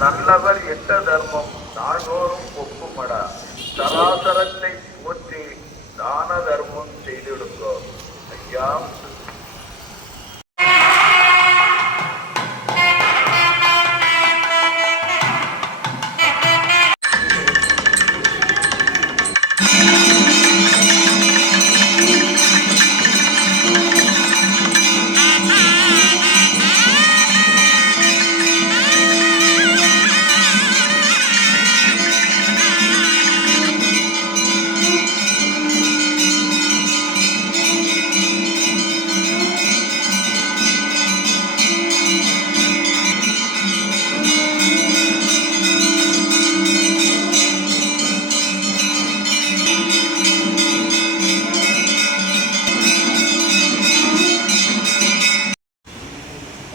நல்லவர் எட்ட தர்மம் நாள்தோறும் ஒப்புமடா. சராசரத்தை போற்றி தான தர்மம் செய்திடுங்கோ. ஐயா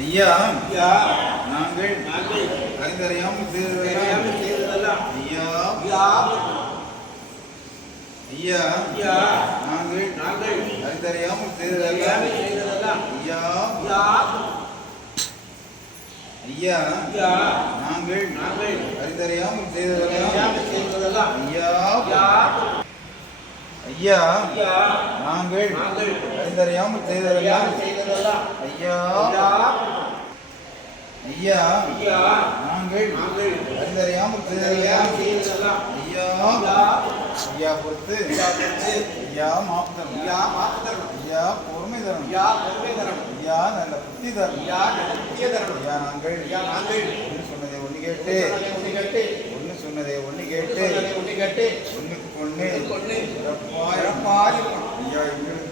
ஐயா நாங்கள் அறிந்தறியாமல் செய்ததெல்லாம் ஐயா ஐயா நாங்கள் அறிந்தறியாமல் செய்ததெல்லாம் ஐயா ஐயா நாங்கள் அறிந்தறியாமல் செய்ததெல்லாம் ஐயா ஐயா நாங்கள் அறிந்தறியாமல் செய்ததெல்லாம் ஐயா ஐயா நாங்கள் அறிந்தறியாமல் செய்ததெல்லாம் ஐயா ஐயா பொறுத்து ஐயா மாப்தரம் ஐயா பொறுமை தரணும் ஐயா நல்ல புத்தி தரணும் ஐயா நாங்கள் ஒன்று சொன்னதை ஒன்று கேட்டு ஒன்று சொன்னதை ஒன்று கேட்டு ஒன்றுக்கு பொண்ணு இறப்பாய்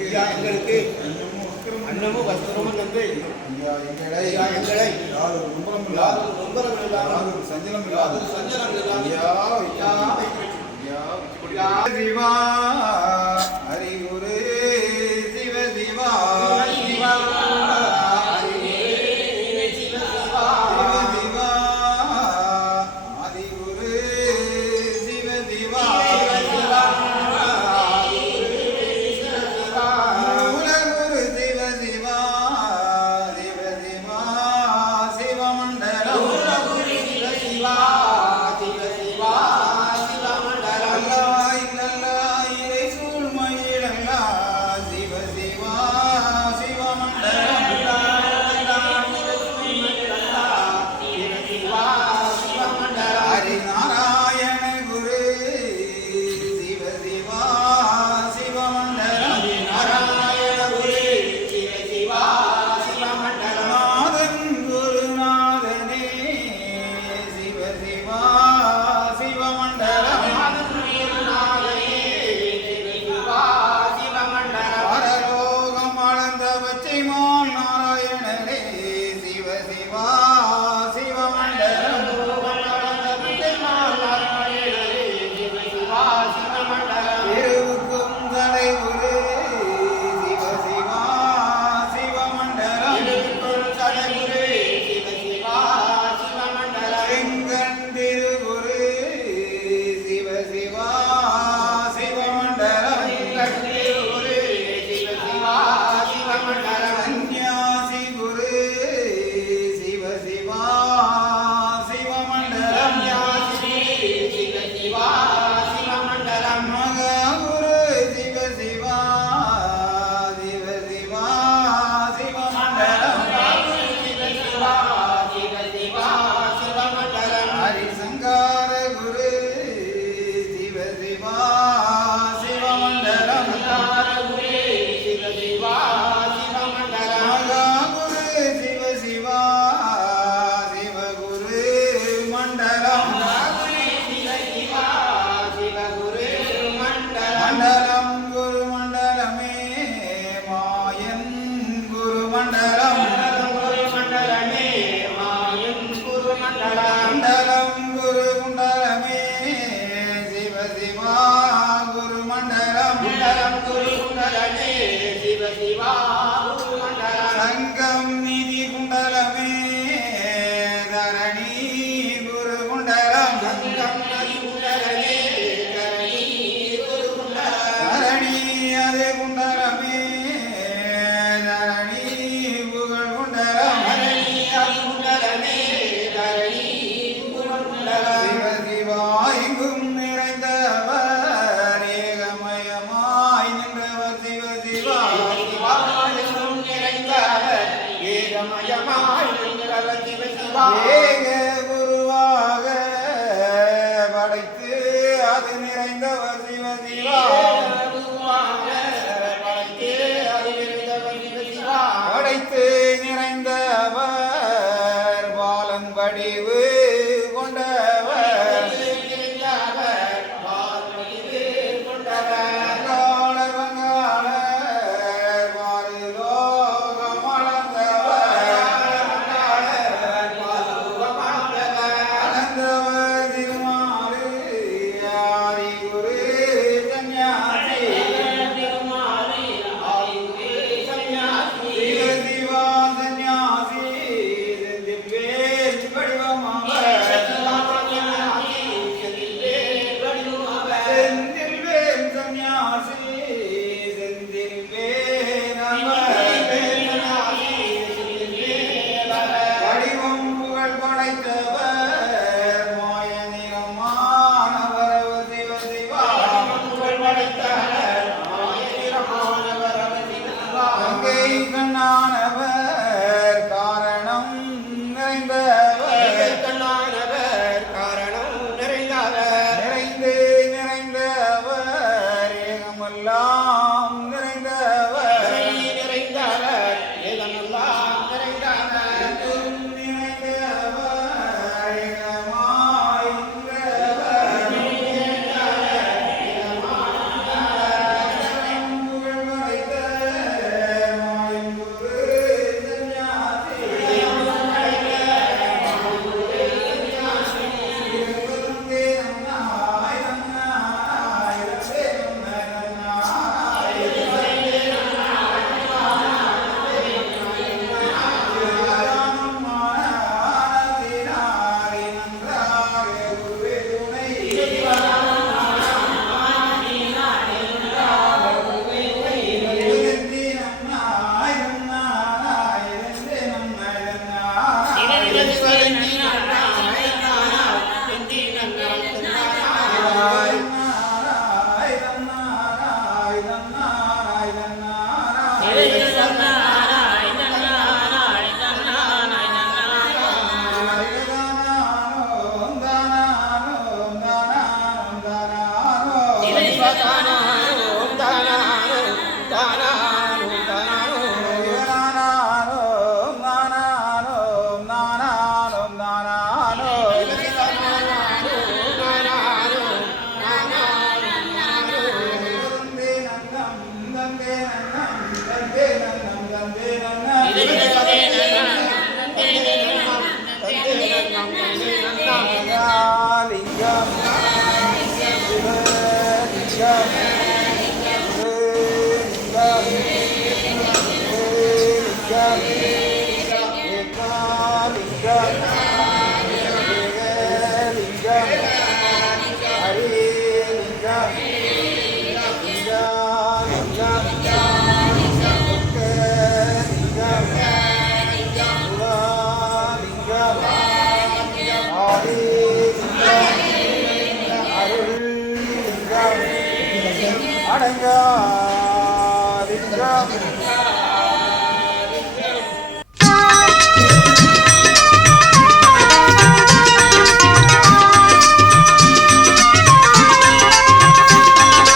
ஐயா எங்களுக்கு அன்னமும் வஸ்திரமும் தந்து ஐயா எங்களை யாதொரு நும்பரம் இல்லாது யாதொரு சஞ்சலம் இல்லாது சிவா ஹரிகுரு சிவ சிவா சிவா வடிவு கொண்டவர் வங்காளர் வங்காளர் மாறுலோகம் அளந்தவர் திருமாறு ஆதிகுரு சந்நியாசி சிவா சந்நியாசி செந்தில்வேல் வடிவமாவர் செந்தில்வேல் சந்நியாசி செந்தில்வேல் வடிவம் புகழ் படைத்தவர் மாய நிறமானவர் சிவ சிவா கங்கை கண்ணானவர் காரணம் நிறைந்தவர் நிறைந்து நிறைந்தவர் ஏகமெல்லாம் நிறைந்தவர் எங்கும் நிறைந்தவர் ஏகமாய் நின்றவர் புகழ் படைத்த மாயங்குரு சந்நியாசி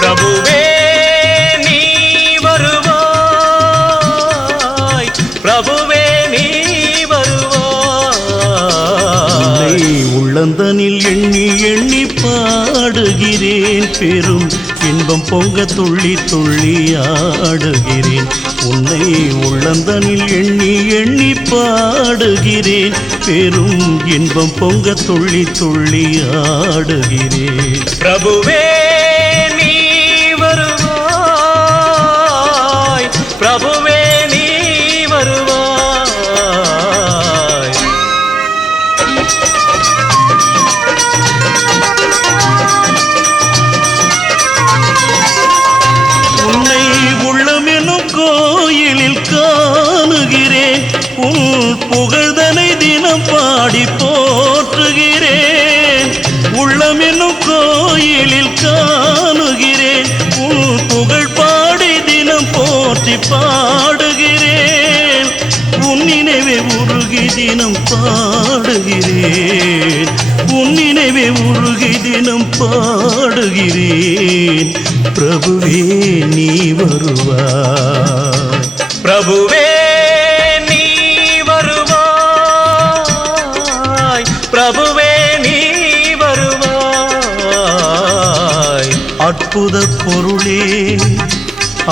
பிரபுவே நீ வருவாய், பிரபுவே நீ வருவாய். உள்ளந்தனில் எண்ணி எண்ணி பாடுகிறேன், பெரும் இன்பம் பொங்க துள்ளி துள்ளி ஆடுகிறேன். உன்னை உள்ளந்தனில் எண்ணி எண்ணி பாடுகிறேன், பெரும் இன்பம் பொங்க துள்ளி துள்ளி ஆடுகிறேன். பிரபுவே நீ வருவாய், பிரபுவே நீ வருவாய். உன்னை உள்ளமெனும் கோயிலில் காணுகிறேன், உன் புகழ்தனை தினம் பாடி போற்றுகிறேன். உள்ளமெனும் கோயிலில் காணுகிறேன், உன் புகழ் பாடி தினம் போற்றி பாடுகிறேன். உன் நினைவே உருகி தினம் பாடுகிறேன், உன் நினைவே உருகி தினம் பாடுகிறேன். பிரபுவே நீ வருவாய், பிரபுவே நீ வருவாய். பிரபுவே நீ வருவாய். அற்புத பொருளே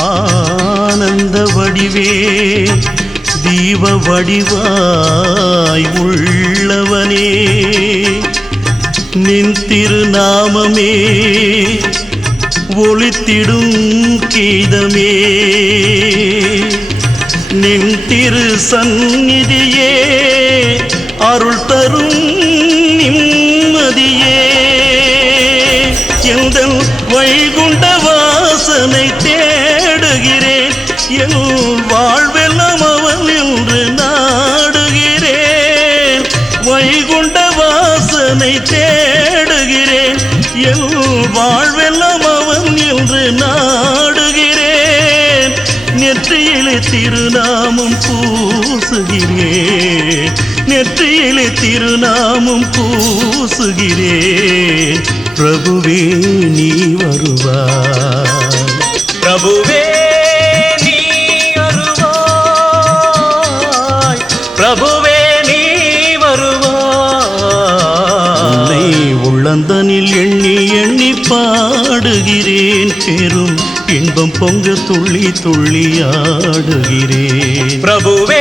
ஆனந்த வடிவே தீப வடிவாய் உள்ளவனே நின் திருநாமமே ஒளித்திடும் கீதமே நின் திரு சந்நிதியே அருள் தரும் நிம்மதியே எந்தன் வைகுண்ட வாசனை தேடுகிறேன் என் வாழ்வெல்லாம் அவன் என்று நாடுகிறேன் வைகுண்ட வாசனை தேடுகிறேன் என் வாழ்வெல்லாம் அவன் என்று நாடுகிறேன் நெற்றியிலே திருநாமம் பூசுகிறேன் நெற்றியிலே திருநாமம் பூசுகிறேன் பிரபுவே நீ வருவாய். பிரபுவே நீ வருவாய். பிரபுவே நீ வருவாய். உன்னை உள்ளந்தனில் எண்ணி எண்ணி பாடுகிறேன் பெரும் இன்பம் பொங்க துள்ளி துள்ளி ஆடுகிறேன். பிரபுவே